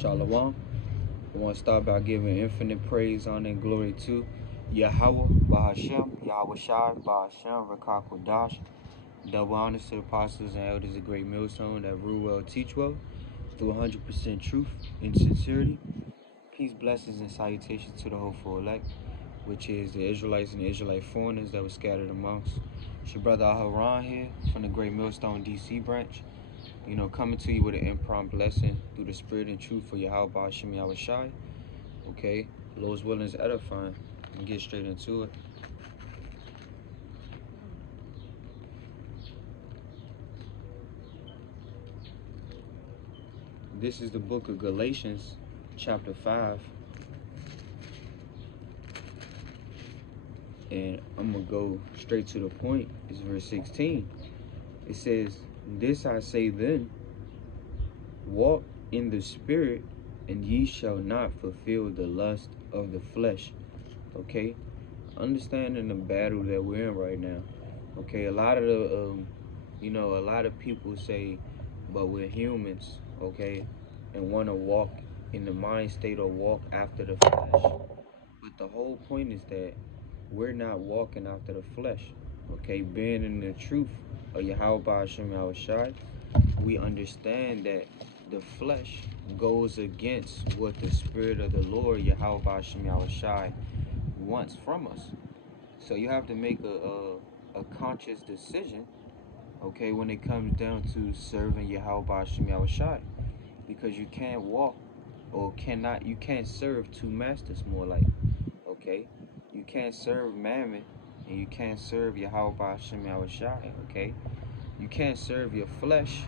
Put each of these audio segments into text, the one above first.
Shalom. I want to start by giving infinite praise, honor, and glory to Yahawah, bahasham, yahawashi, bahasham, qadash. Double honors to the apostles and elders of Great Millstone that rule well, teach well, through 100% truth and sincerity. Peace, blessings, and salutations to the hopeful elect, which is the Israelites and the Israelite foreigners that were scattered amongst. It's your brother Aharon here from the Great Millstone DC branch. Coming to you with an impromptu lesson through the spirit and truth for yahawah, bahasham, yahawashi. Okay, Lord's willing is edifying. And get straight into it. This is the book of Galatians, chapter 5. And I'm going to go straight to the point. It's verse 16. It says, "This I say then, walk in the spirit, and ye shall not fulfill the lust of the flesh." Okay, understanding the battle that we're in right now. Okay, a lot of a lot of people say, but we're humans, okay, and want to walk in the mind state or walk after the flesh. But the whole point is that we're not walking after the flesh. Okay, being in the truth of yahawah, bahasham, yahawashi, we understand that the flesh goes against what the spirit of the Lord, yahawah, bahasham, yahawashi, wants from us. So you have to make a conscious decision, okay, when it comes down to serving yahawah, bahasham, yahawashi, because you can't walk or you can't serve two masters, more like, okay? You can't serve mammon and you can't serve yahawah, bahasham, yahawashi, okay? You can't serve your flesh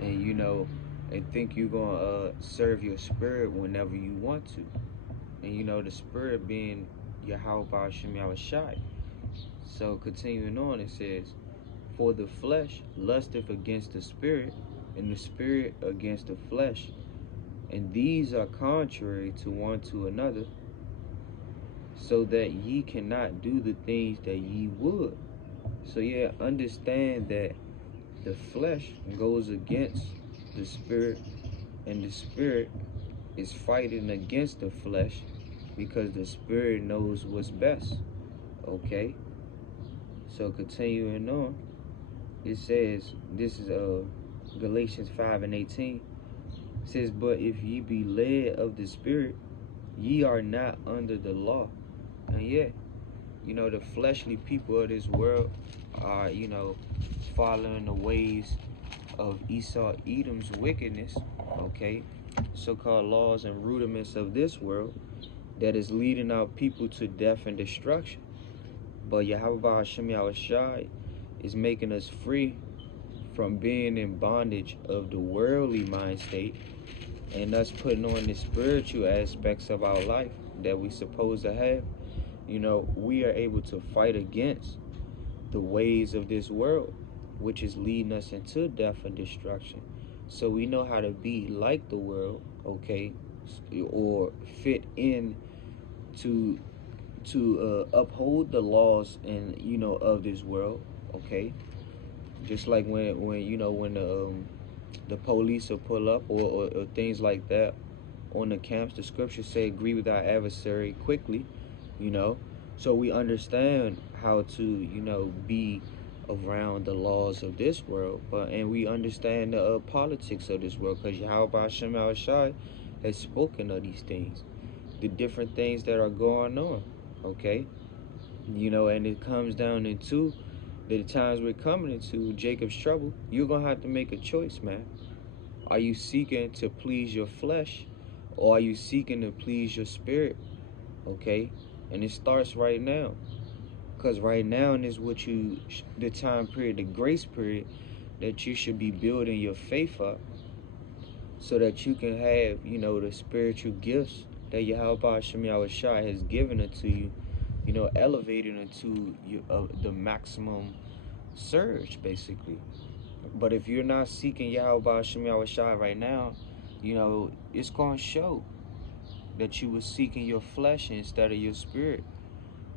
and think you're gonna serve your spirit whenever you want to. And the spirit being yahawah, bahasham, yahawashi. So continuing on, it says, "For the flesh lusteth against the spirit, and the spirit against the flesh, and these are contrary to one to another, so that ye cannot do the things that ye would." So yeah, understand that the flesh goes against the spirit, and the spirit is fighting against the flesh because the spirit knows what's best. Okay, so continuing on, it says, this is Galatians 5:18. It says, "But if ye be led of the spirit, ye are not under the law." And yet, the fleshly people of this world are, following the ways of Esau, Edom's wickedness, okay, so-called laws and rudiments of this world that is leading our people to death and destruction. But yahawah, bahasham, yahawashi is making us free from being in bondage of the worldly mind state, and us putting on the spiritual aspects of our life that we supposed to have. We are able to fight against the ways of this world, which is leading us into death and destruction. So we know how to be like the world, okay, or fit in to uphold the laws and of this world, okay. Just like when the police will pull up or things like that on the camps, the scriptures say, "Agree with our adversary quickly," so we understand how to be around the laws of this world, and we understand the politics of this world, because yahawah, bahasham, yahawashi has spoken of these things, the different things that are going on, okay. And it comes down into the times we're coming into Jacob's trouble. You're gonna have to make a choice, man. Are you seeking to please your flesh, or are you seeking to please your spirit? Okay, and it starts right now, because right now is the time period, the grace period, that you should be building your faith up, so that you can have the spiritual gifts that yahawah, bahasham, yahawashi has given unto you, elevated into the maximum surge, basically. But if you're not seeking yahawah, bahasham, yahawashi right now, it's going to show that you were seeking your flesh instead of your spirit,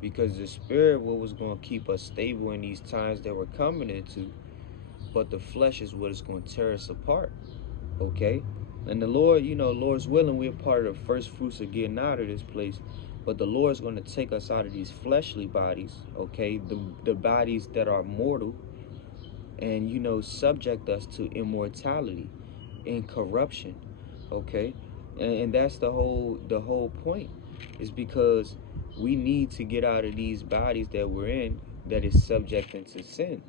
because the spirit was going to keep us stable in these times that we're coming into, but the flesh is what is going to tear us apart, okay. And the Lord, Lord's willing, we're part of the first fruits of getting out of this place. But the Lord's going to take us out of these fleshly bodies, okay? The bodies that are mortal, and, subject us to immortality and corruption, okay? And that's the whole point, is because we need to get out of these bodies that we're in that is subjecting to sin.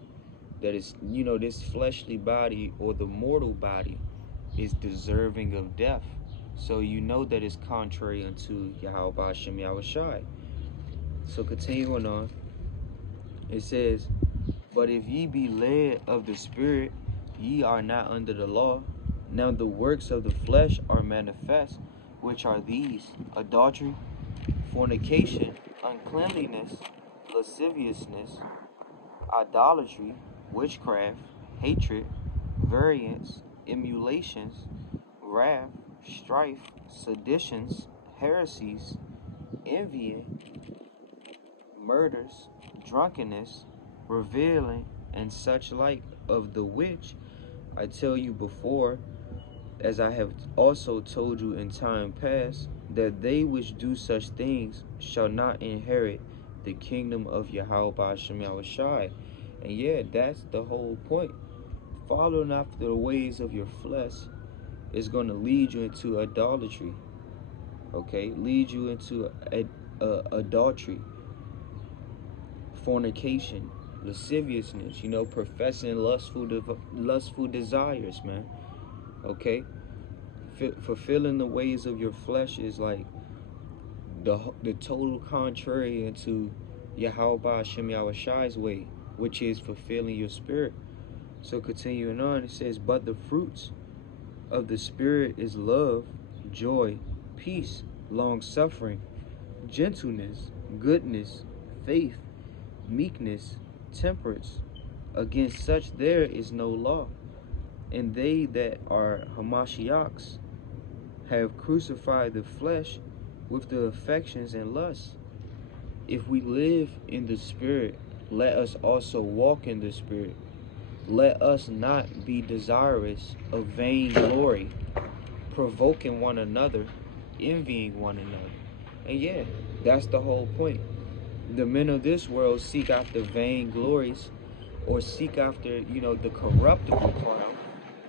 That is, this fleshly body, or the mortal body, is deserving of death. So that it's contrary unto yahawah, bahasham, yahawashi. So continuing on, it says, but if ye be led of the Spirit, ye are not under the law. Now the works of the flesh are manifest, which are these: adultery, fornication, uncleanliness, lasciviousness, idolatry, witchcraft, hatred, variance, emulations, wrath, strife, seditions, heresies, envying, murders, drunkenness, reveling, and such like, of the which I tell you before, as I have also told you in time past, that they which do such things shall not inherit the kingdom of yahawah, bahasham, yahawashi. And yeah, that's the whole point. Following after the ways of your flesh is going to lead you into idolatry, okay? Lead you into adultery, fornication, lasciviousness, professing lustful desires, man. Okay, fulfilling the ways of your flesh is like the total contrary into yahawah, bahasham, yahawashi's way, which is fulfilling your spirit. So continuing on, it says, but the fruits of the Spirit is love, joy, peace, long-suffering, gentleness, goodness, faith, meekness, temperance. Against such there is no law. And they that are Hamashiachs have crucified the flesh with the affections and lusts. If we live in the Spirit, let us also walk in the Spirit. Let us not be desirous of vain glory, provoking one another, envying one another. And yeah, that's the whole point. The men of this world seek after vain glories, or seek after, the corruptible crown,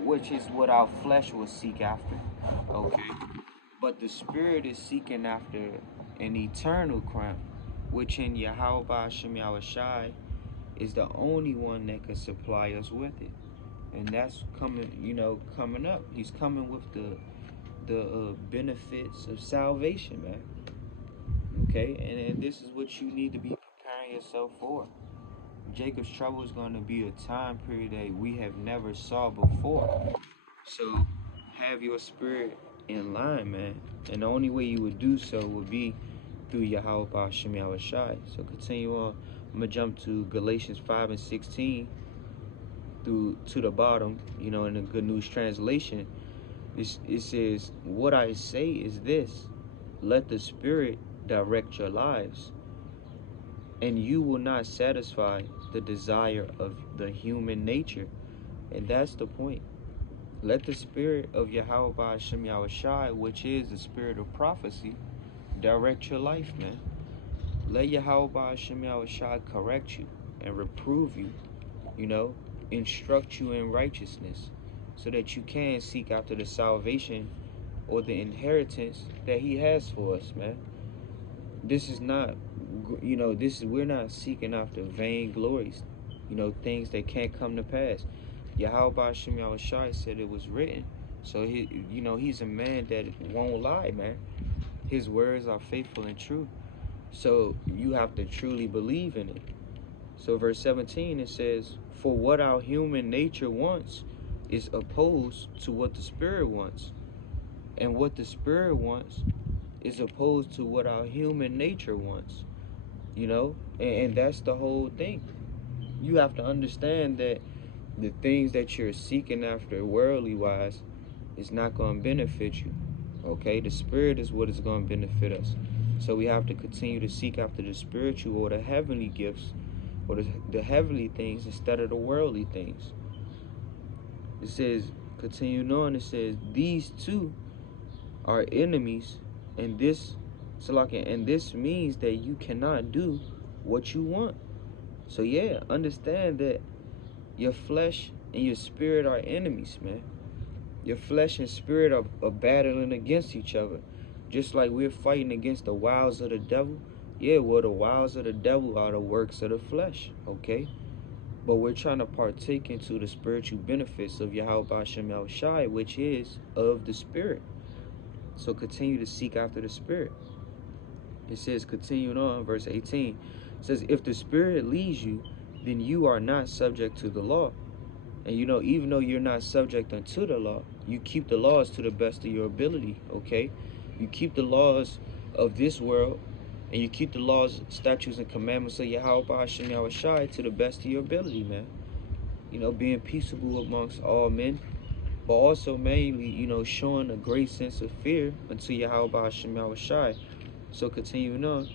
which is what our flesh will seek after. Okay? But the Spirit is seeking after an eternal crown, which in yahawah, bahasham, yahawashi is the only one that can supply us with it. And that's coming up. He's coming with the benefits of salvation, man. Okay? And this is what you need to be preparing yourself for. Jacob's trouble is going to be a time period that we have never saw before. So have your spirit in line, man. And the only way you would do so would be through yahawah, bahasham, yahawashi. So continue on. I'm going to jump to Galatians 5 and 16 to the bottom, in the Good News Translation. It says, what I say is this: let the Spirit direct your lives, and you will not satisfy the desire of the human nature. And that's the point. Let the Spirit of yahawah, bahasham, yahawashi, which is the spirit of prophecy, direct your life, man. Let yahawah, bahasham, yahawashi correct you and reprove you, instruct you in righteousness, so that you can seek after the salvation or the inheritance that he has for us, man. This is not, we're not seeking after vain glories, things that can't come to pass. Yahawah, bahasham, yahawashi said it was written. So he's a man that won't lie, man. His words are faithful and true. So you have to truly believe in it. So verse 17, it says, for what our human nature wants is opposed to what the Spirit wants. And what the Spirit wants is opposed to what our human nature wants. And that's the whole thing. You have to understand that the things that you're seeking after worldly wise is not going to benefit you. Okay? The Spirit is what is going to benefit us. So we have to continue to seek after the spiritual or the heavenly gifts, or the heavenly things, instead of the worldly things. It says, Continuing on, it says, these two are enemies, and this means that you cannot do what you want. So yeah, understand that your flesh and your spirit are enemies, man. Your flesh and spirit are battling against each other. Just like we're fighting against the wiles of the devil. Yeah, well, the wiles of the devil are the works of the flesh, okay? But we're trying to partake into the spiritual benefits of yahawah, bahasham, yahawashi, which is of the spirit. So continue to seek after the spirit. It says, continuing on, verse 18, it says, if the spirit leads you, then you are not subject to the law. And you know, even though you're not subject unto the law, you keep the laws to the best of your ability, okay? You keep the laws of this world, and you keep the laws, statutes, and commandments of yahawah, bahasham, yahawashi to the best of your ability, man. You know, being peaceable amongst all men, but also mainly, you know, showing a great sense of fear unto yahawah, bahasham, yahawashi. So continuing on,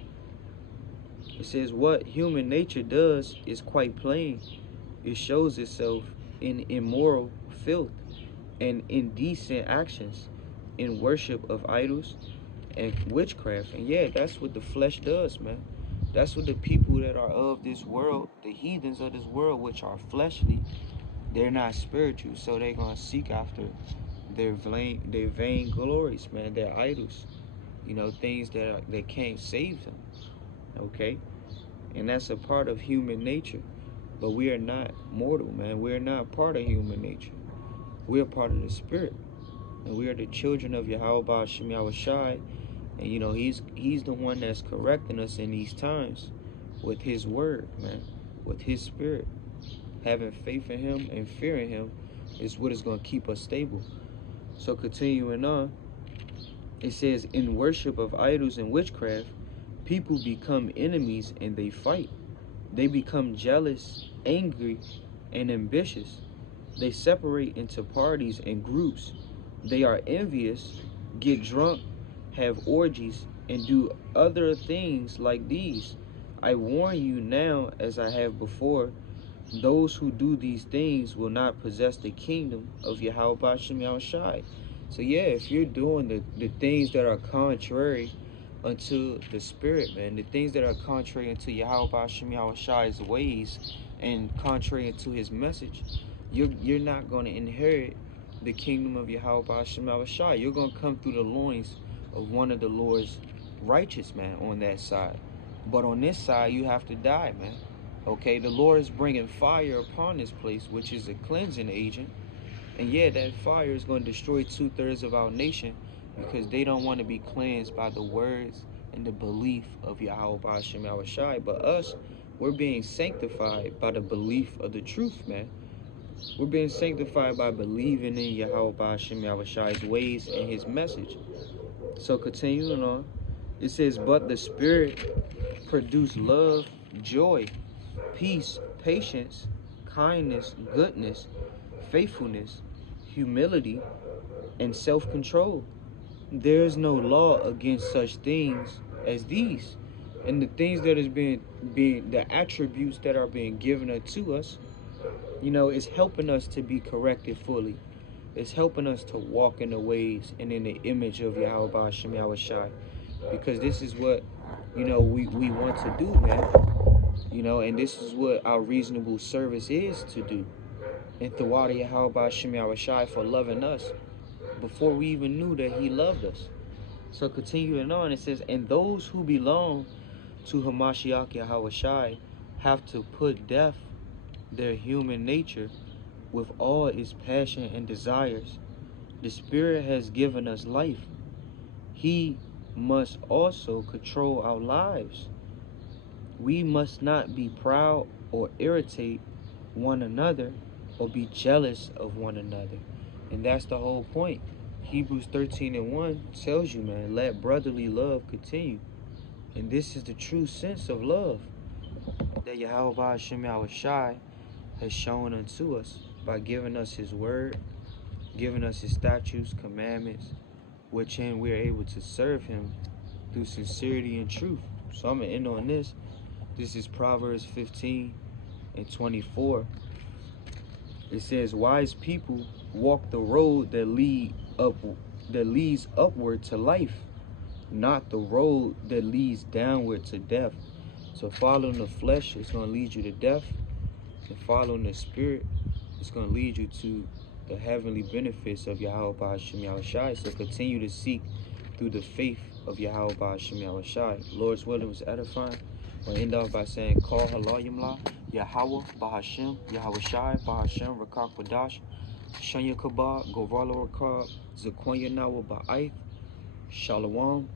it says, what human nature does is quite plain. It shows itself in immoral filth and indecent actions, in worship of idols and witchcraft. And yeah, that's what the flesh does, man. That's what the people that are of this world, the heathens of this world, which are fleshly, they're not spiritual, so they're gonna seek after their vain glories, man, their idols, you know, things that can't save them, okay? And that's a part of human nature. But we are not mortal, man. We're not part of human nature. We're part of the spirit. And we are the children of yahawah, bahasham, yahawashi. And you know, he's the one that's correcting us in these times with his word, man, with his spirit. Having faith in him and fearing him is what is going to keep us stable. So continuing on, it says, in worship of idols and witchcraft, people become enemies and they fight. They become jealous, angry, and ambitious. They separate into parties and groups. They are envious, get drunk, have orgies, and do other things like these. I warn you now, as I have before, those who do these things will not possess the kingdom of yahawah, bahasham, yahawashi. So yeah, if you're doing the things that are contrary unto the spirit, man, the things that are contrary unto yahawah, bahasham, yahawashi's ways and contrary unto his message, you're not going to inherit the kingdom of yahawah, bahasham, yahawashi. You're going to come through the loins of one of the Lord's righteous, man, on that side. But on this side, you have to die, man. Okay, the Lord is bringing fire upon this place, which is a cleansing agent. And yeah, that fire is going to destroy 2/3 of our nation because they don't want to be cleansed by the words and the belief of yahawah, bahasham, yahawashi. But us, we're being sanctified by the belief of the truth, man. We're being sanctified by believing in yahawah, bahasham, yahawashi's ways and his message. So continuing on, it says, but the spirit produce love, joy, peace, patience, kindness, goodness, faithfulness, humility, and self-control. There is no law against such things as these. And the things that is being the attributes that are being given unto us, you know, is helping us to be corrected fully. It's helping us to walk in the ways and in the image of yahawah, bahasham, yahawashi. Because this is what, you know, we want to do, man. You know, and this is what our reasonable service is to do. And throughout yahawah, bahasham, yahawashi for loving us before we even knew that he loved us. So continuing on, it says, and those who belong to Hamashiach Yahawashi have to put death their human nature with all its passion and desires. The Spirit has given us life. He must also control our lives. We must not be proud or irritate one another or be jealous of one another. And that's the whole point. Hebrews 13:1 tells you, man, let brotherly love continue. And this is the true sense of love that yahawah, bahasham, yahawashi has shown unto us by giving us his word, giving us his statutes, commandments, which in we are able to serve him through sincerity and truth. So I'm going to end on this. This is Proverbs 15:24. It says, wise people walk the road that leads upward to life, not the road that leads downward to death. So following the flesh is going to lead you to death, and following the spirit is going to lead you to the heavenly benefits of Yahawah bahasham yahawashi. So continue to seek through the faith of Yahawah bahasham yahawashi. Lord's willing was edifying. I'll end off by saying, call halalyam la, yahawah, bahasham, yahawashi, bahasham, rakak qadash, shanya kabah, govalo rakab, zakwanya nawa ba'aith, shalom,